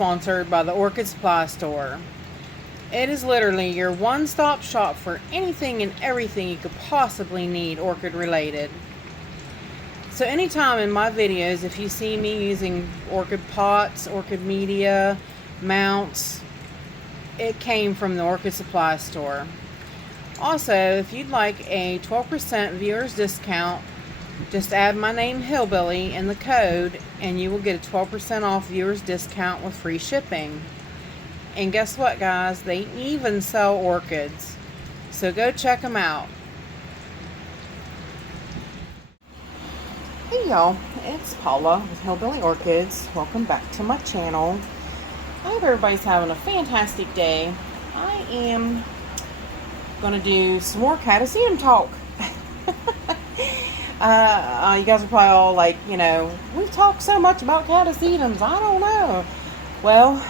sponsored by the Orchid Supply Store. It is literally your one-stop shop for anything and everything you could possibly need orchid related. So anytime in my videos, if you see me using orchid pots, orchid media, mounts, it came from the Orchid Supply Store. Also, if you'd like a 12% viewers discount, just add my name Hillbilly in the code and you will get a 12% off viewers discount with free shipping. And guess what, guys? They even sell orchids. So go check them out. Hey y'all, it's Paula with Hillbilly Orchids. Welcome back to my channel. I hope everybody's having a fantastic day. I am going to do some more Catasetum talk. You guys are probably all like, you know, we talk so much about Catasetums. I don't know. Well,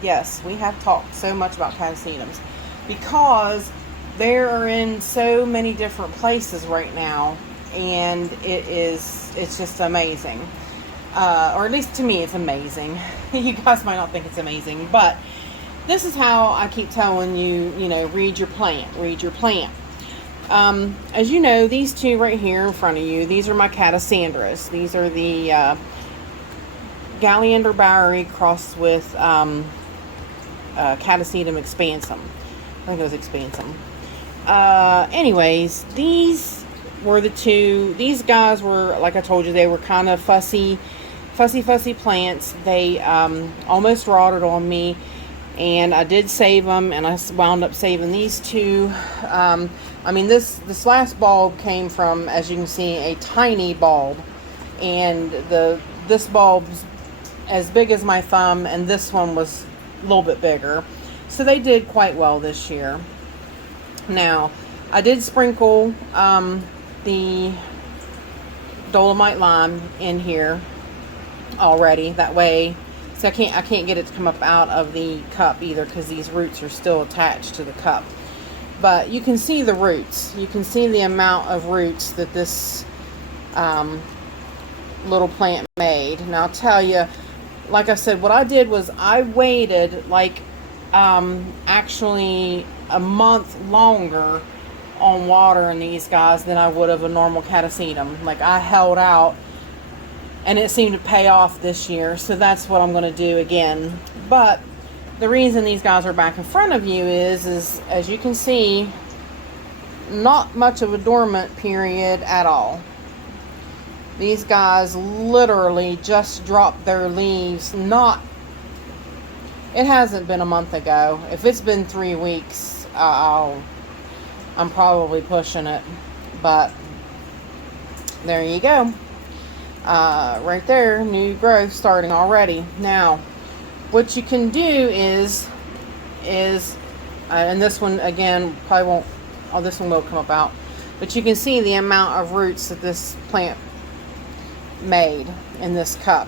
yes, we have talked so much about Catasetums because they are in so many different places right now, and it's just amazing. Or at least to me, it's amazing. You guys might not think it's amazing, but this is how I keep telling you, you know, read your plant, read your plant. As you know, these two right here in front of you, these are my Catasandras. These are the Galleander Bowery crossed with Catasetum expansum. I think it was expansum. Anyways, these were the two. These guys were, like I told you, they were kind of fussy plants. They almost rotted on me, and I did save them, and I wound up saving these two. I mean, this last bulb came from, as you can see, a tiny bulb, and this bulb's as big as my thumb, and this one was a little bit bigger. So they did quite well this year. Now, I did sprinkle the dolomite lime in here already. That way, so I can't get it to come up out of the cup either, because these roots are still attached to the cup. But you can see the roots. You can see the amount of roots that this little plant made. And I'll tell you, like I said, what I did was I waited like actually a month longer on watering these guys than I would have a normal Catasetum. Like, I held out, and it seemed to pay off this year. So that's what I'm going to do again. But the reason these guys are back in front of you is as you can see, not much of a dormant period at all. These guys literally just dropped their leaves. It hasn't been a month ago. If it's been 3 weeks, I'm probably pushing it. But there you go. Right there, new growth starting already. Now, what you can do is and this one again probably won't, this one will come about, but you can see the amount of roots that this plant made in this cup.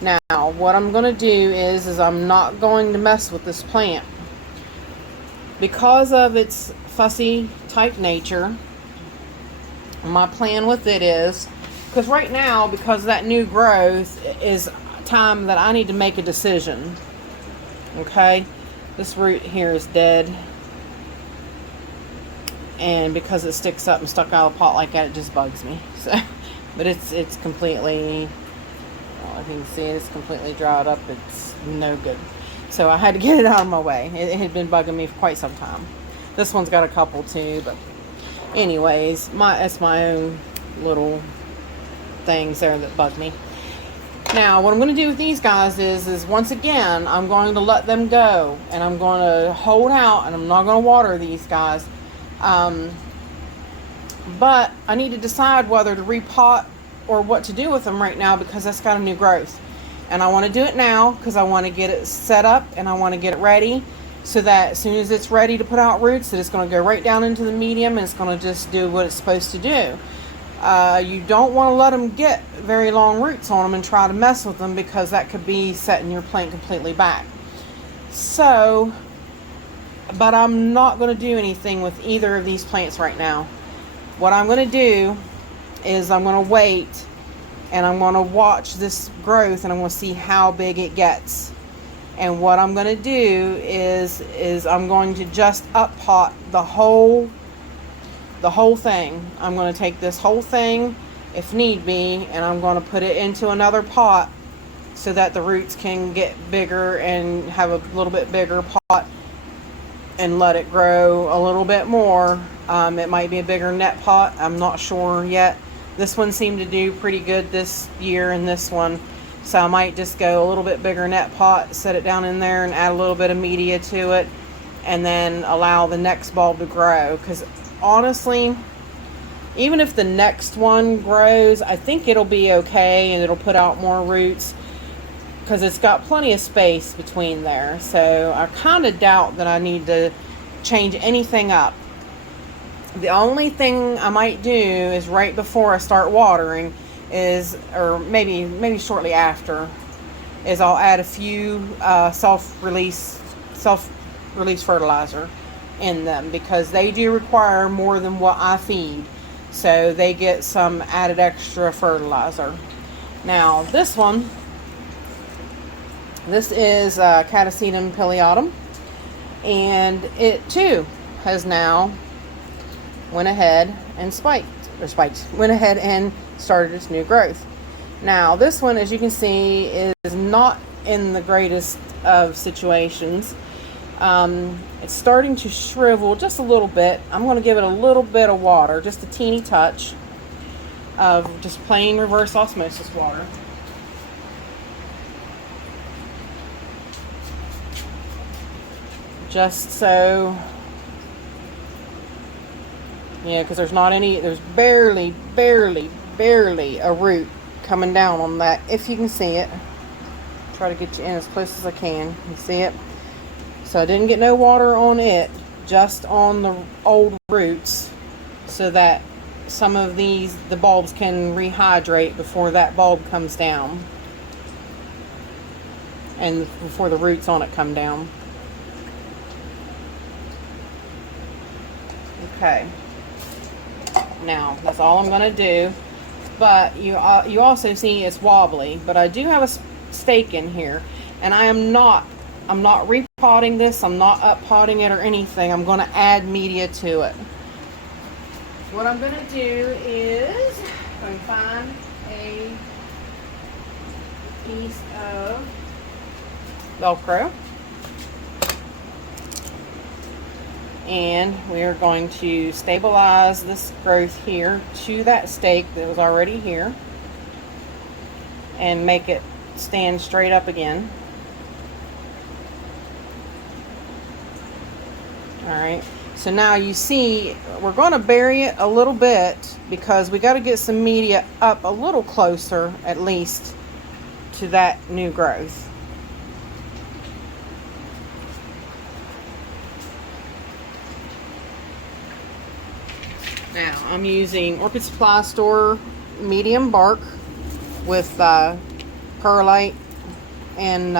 Now, what I'm going to do is I'm not going to mess with this plant because of its fussy type nature. My plan with it is, because right now, because of that new growth, is time that I need to make a decision. Okay, this root here is dead, and because it sticks up and stuck out of the pot like that, it just bugs me. So, but it's completely, well, if you can see, it's completely dried up. It's no good. So I had to get it out of my way. It had been bugging me for quite some time. This one's got a couple too, but anyways, it's my own little things there that bug me. Now, what I'm going to do with these guys is once again, I'm going to let them go, and I'm going to hold out, and I'm not going to water these guys. But I need to decide whether to repot or what to do with them right now, because that's got a new growth. And I want to do it now because I want to get it set up, and I want to get it ready so that as soon as it's ready to put out roots, that it's going to go right down into the medium, and it's going to just do what it's supposed to do. You don't want to let them get very long roots on them and try to mess with them, because that could be setting your plant completely back. So, but I'm not going to do anything with either of these plants right now. What I'm going to do is I'm going to wait, and I'm going to watch this growth, and I'm going to see how big it gets. And what I'm going to do is I'm going to just up pot the whole thing. I'm going to take this whole thing, if need be, and I'm going to put it into another pot so that the roots can get bigger and have a little bit bigger pot and let it grow a little bit more. It might be a bigger net pot. I'm not sure yet. This one seemed to do pretty good this year in this one. So I might just go a little bit bigger net pot, set it down in there and add a little bit of media to it, and then allow the next bulb to grow. Because honestly, even if the next one grows, I think it'll be okay and it'll put out more roots because it's got plenty of space between there. So I kind of doubt that I need to change anything up. The only thing I might do is right before I start watering is, or maybe shortly after, is I'll add a few self-release fertilizer in them, because they do require more than what I feed, so they get some added extra fertilizer. Now this is Catasetum pileatum, and it too has now went ahead and went ahead and started its new growth. Now this one, as you can see, is not in the greatest of situations. It's starting to shrivel just a little bit. I'm going to give it a little bit of water, just a teeny touch of just plain reverse osmosis water. Just so, yeah, because there's barely a root coming down on that, if you can see it. Try to get you in as close as I can. You see it? So I didn't get no water on it, just on the old roots, so that some of the bulbs can rehydrate before that bulb comes down, and before the roots on it come down. Okay, now that's all I'm going to do. But you also see it's wobbly, but I do have a stake in here, and I'm not repotting this. I'm not up potting it or anything. I'm going to add media to it. What I'm going to do is I'm going to find a piece of Velcro, and we are going to stabilize this growth here to that stake that was already here and make it stand straight up again. Alright, so now you see we're going to bury it a little bit because we got to get some media up a little closer, at least, to that new growth. Now, I'm using Orchid Supply Store medium bark with perlite and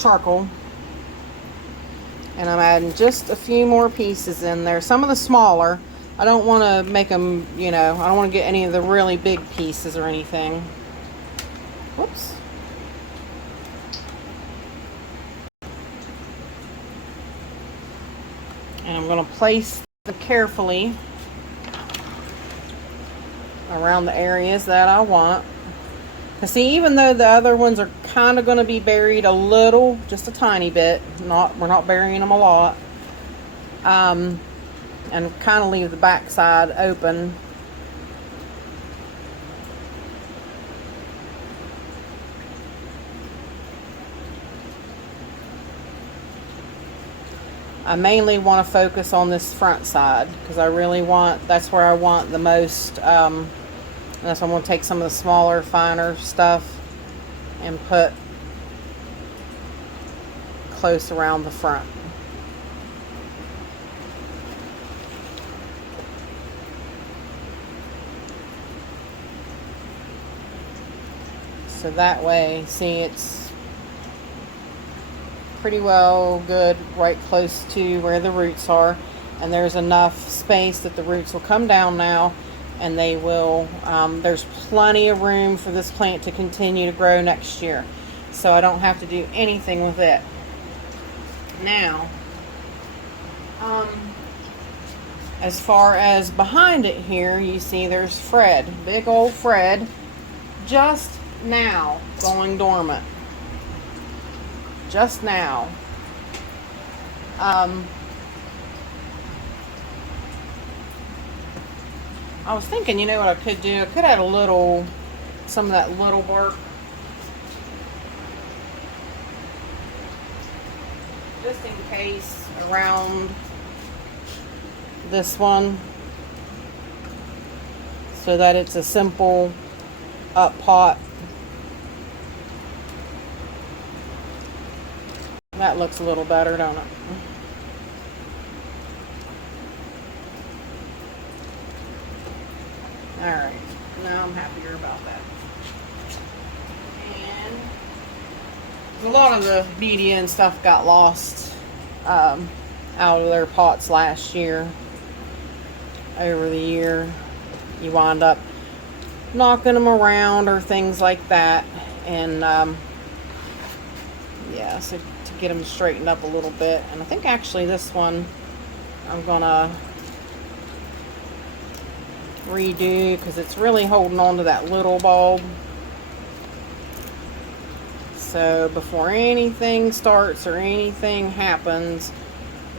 charcoal. And I'm adding just a few more pieces in there. Some of the smaller. I don't want to make them, I don't want to get any of the really big pieces or anything. Whoops. And I'm going to place them carefully around the areas that I want. Because see, even though the other ones are kind of going to be buried a little, just a tiny bit, we're not burying them a lot, and kind of leave the back side open. I mainly want to focus on this front side because that's where I want the most, and that's why I'm going to take some of the smaller, finer stuff and put close around the front. So that way, see, it's pretty well good right close to where the roots are, and there's enough space that the roots will come down now and they will, there's plenty of room for this plant to continue to grow next year. So I don't have to do anything with it. Now, as far as behind it here, you see there's Fred, big old Fred, just now going dormant. Just now. I was thinking, you know what I could do? I could add some of that little bark. Just in case around this one, so that it's a simple up pot. That looks a little better, don't it? Alright, now I'm happier about that. And a lot of the media and stuff got lost out of their pots last year. Over the year, you wind up knocking them around or things like that. And yeah, so to get them straightened up a little bit. And I think actually this one I'm gonna redo because it's really holding on to that little bulb. So before anything starts or anything happens,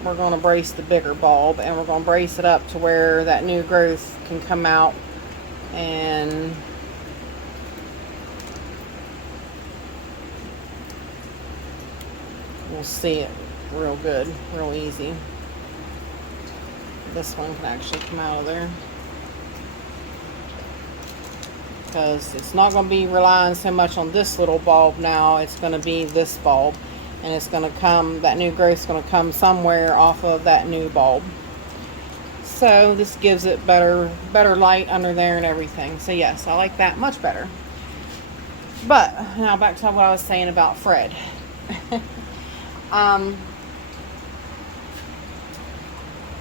we're going to brace the bigger bulb, and we're going to brace it up to where that new growth can come out, and we'll see it real good, real easy. This one can actually come out of there, because it's not going to be relying so much on this little bulb now. It's going to be this bulb, and it's going to come, that new growth is going to come somewhere off of that new bulb. So this gives it better light under there and everything. So yes, I like that much better. But now back to what I was saying about Fred.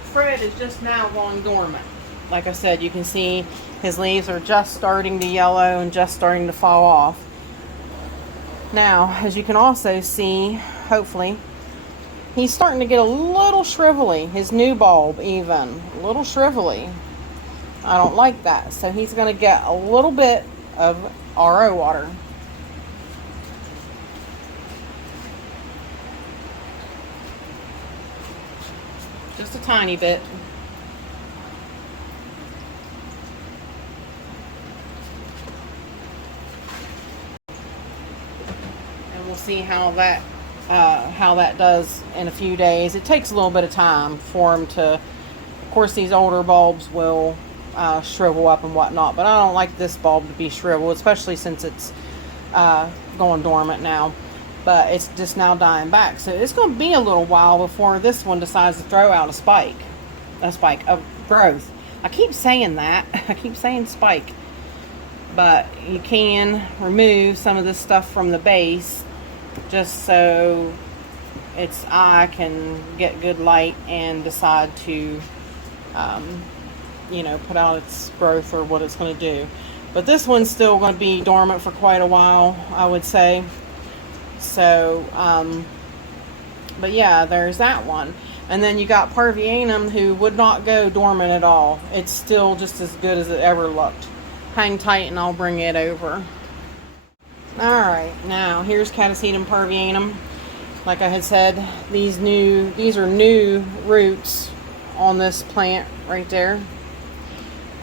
Fred is just now going dormant. Like I said, you can see his leaves are just starting to yellow and just starting to fall off. Now, as you can also see, hopefully, he's starting to get a little shrivelly. His new bulb even, a little shrivelly. I don't like that. So he's going to get a little bit of RO water. Just a tiny bit. See how that does in a few days. It takes a little bit of time for them to, of course, these older bulbs will shrivel up and whatnot, but I don't like this bulb to be shriveled, especially since it's going dormant now. But it's just now dying back, so it's going to be a little while before this one decides to throw out a spike of growth. I keep saying that. I keep saying spike, but you can remove some of this stuff from the base just so its eye can get good light and decide to you know, put out its growth or what it's going to do. But this one's still going to be dormant for quite a while, I would say. So but yeah, there's that one. And then you got Parvianum, who would not go dormant at all. It's still just as good as it ever looked. Hang tight and I'll bring it over. Alright, now here's Catasetum Parvianum. Like I had said, these are new roots on this plant right there.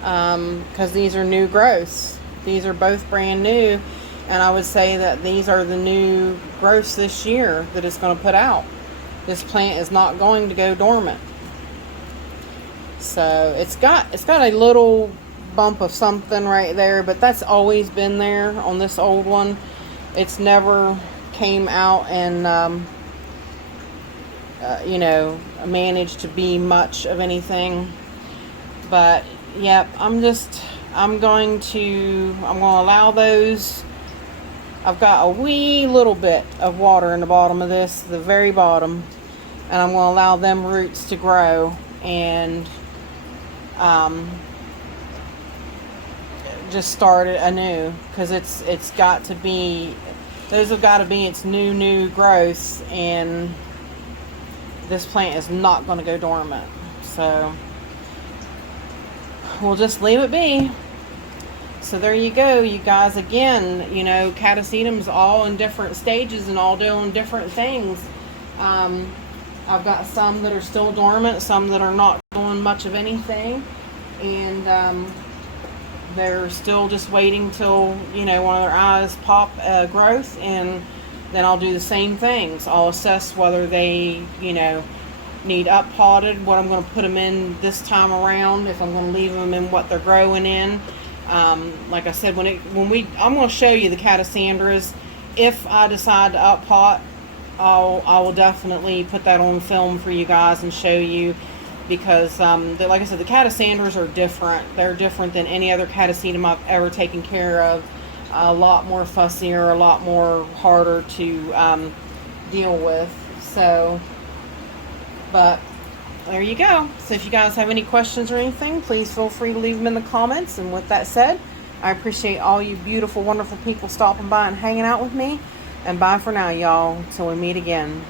Because these are new growths. These are both brand new. And I would say that these are the new growths this year that it's going to put out. This plant is not going to go dormant. So it's got a little bump of something right there, but that's always been there on this old one. It's never came out and you know, managed to be much of anything. But yep, I'm going to allow those. I've got a wee little bit of water in the bottom of this, the very bottom, and I'm going to allow them roots to grow and just start it anew, because it's got to be, those have got to be its new growths, and this plant is not going to go dormant. So we'll just leave it be. So there you go, you guys. Again, you know, Catasetum's all in different stages and all doing different things. I've got some that are still dormant, some that are not doing much of anything, and they're still just waiting till, you know, one of their eyes pop growth, and then I'll do the same things. I'll assess whether they, you know, need up potted, what I'm going to put them in this time around, if I'm going to leave them in what they're growing in. Like I said, I'm going to show you the Catasandras. If I decide to up pot, I will definitely put that on film for you guys and show you, because like I said, the Catasandras are different. They're different than any other Catasetum I've ever taken care of. A lot more fussier, a lot more harder to deal with. So, but there you go. So if you guys have any questions or anything, please feel free to leave them in the comments. And with that said, I appreciate all you beautiful, wonderful people stopping by and hanging out with me. And bye for now, y'all, till we meet again.